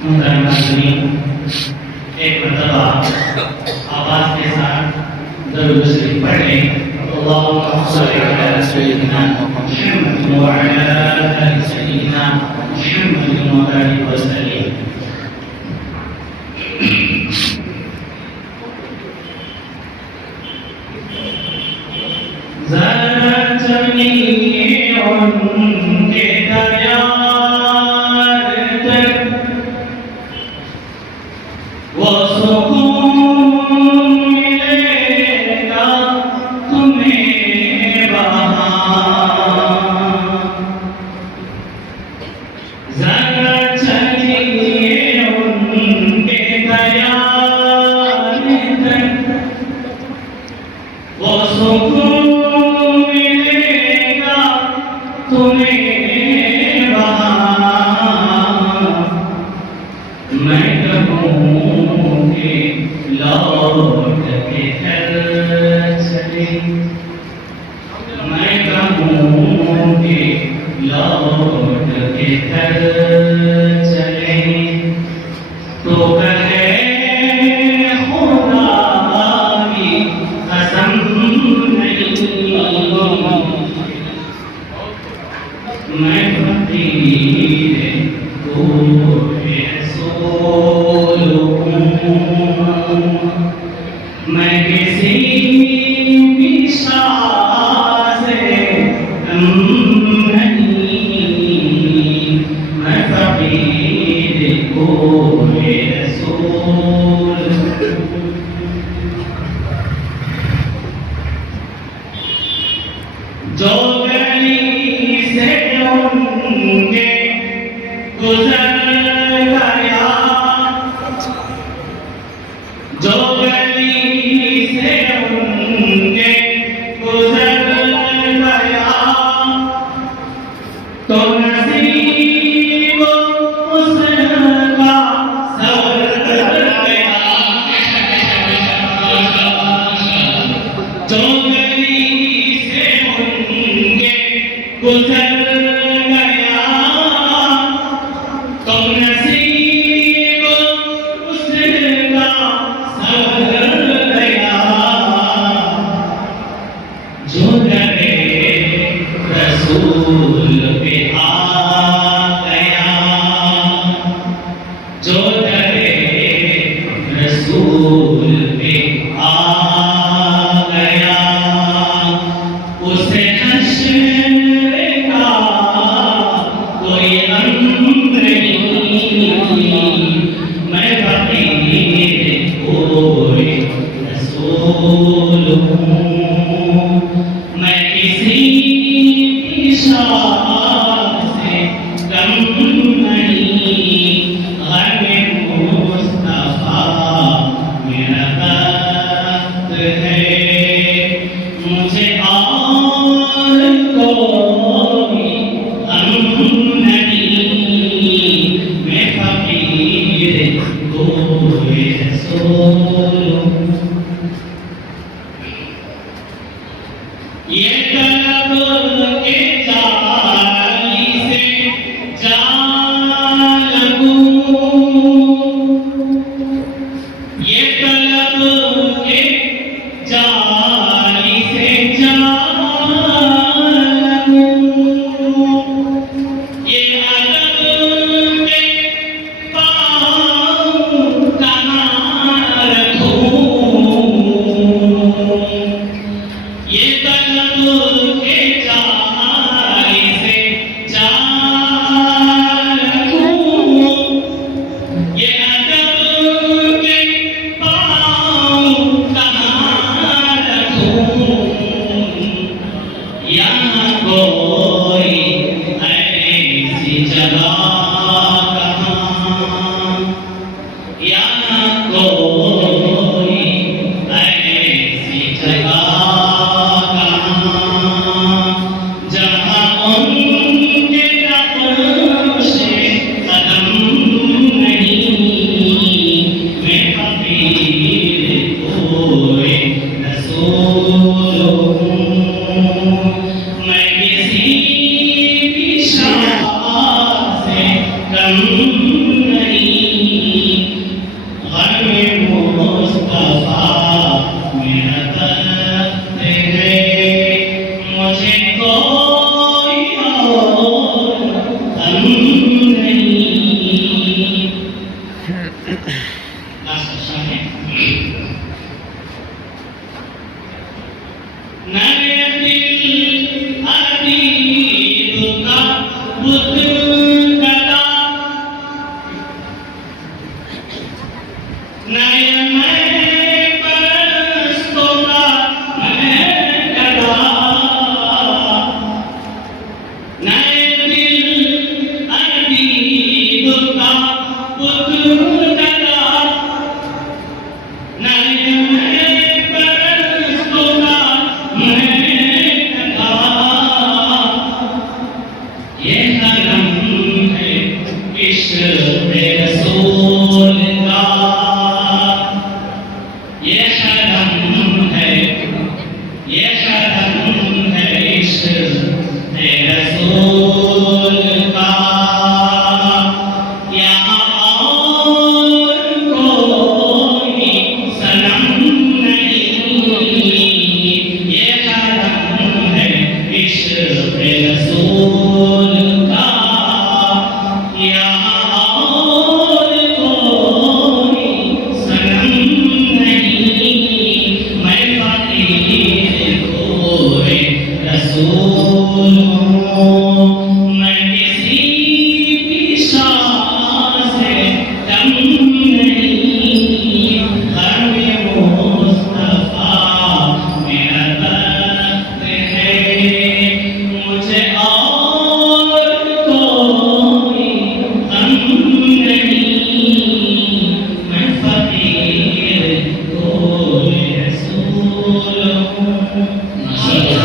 एक मरतबा आवाज के साथ दरूद शरीफ पढ़ लें। अल्लाहुम्मा सल्ली अला सय्यिदिना मुहम्मद व अला आलि सय्यिदिना मुहम्मद व बारिक व सल्लिम। ज़रा चलिए उनके दयार तक वो सुकून मिलेगा तुम्हें वहाँ। ज़रा चलिए उनके दयार तक वो सुकून मिलेगा तुम्हें वहाँ। मैं कहूँगी लौट के घर चले, मैं कहूँगी लौट के घर चले, तो कहे खुदा की कसम नहीं, मैं फकीर को मैं किसी भी शाह से कम नहीं, मैं फकीर कोई रसूल। जो गली से उनके गुजर गया, जो गली से उनके गुजर गया, तो नसीब उसका सवर गया। जो गली से उनके गुजर गया, तो नसीब उसका सवर गया। जो डरे रसूल पे आ गया, जो डरे रसूल पे आ गया, उसे हश्र का कोई अम्र नहीं, मैं फकीर कोई रसूल हूँ। मैं किसी भी शाह से कम नहीं, गम मुस्तफा मेरा बख्त है, मुझे और कोई गम नहीं, मैं फकीर कोई रसूल हूँ। ये तलब के जाली से जा लगूं, ये तलब के जाली से जा लगूं, ये अदब के पाँव कहाँ रखूं, ये तलब के जाली से जा लगूं, ये अदब के पाँव कहाँ रखूं। यहाँ कोई ऐसी जगह कहाँ, यहाँ कोई ऐसी जगह जहाँ उनके नक्शे कदम नहीं, मैं फकीर कोई रसूल हूँ। मैं किसी भी शाह से कम नहीं, नहीं। लास्ट क्वेश्चन है नए दिल अतीब का बुत कला नए मैं परस्तों का मैं कला नए दिल अतीब का बुत कला नए मैं परस्तों का ये हरम है इश्क़ रसूल का ये हरम है इश्क़ रसूल का यहाँ और कोई सनम नहीं ये हरम है इश्क़ रसूल का यहाँ और कोई सनम नहीं मैं फ़क़ीर कोई रसूल हूँ मैं किसी की शान से कम नहीं हर मुस्तफ़ा मेरा दर्द है मुझे और कोई गम नहीं मैं फ़क़ीर कोई रसूल हूँ।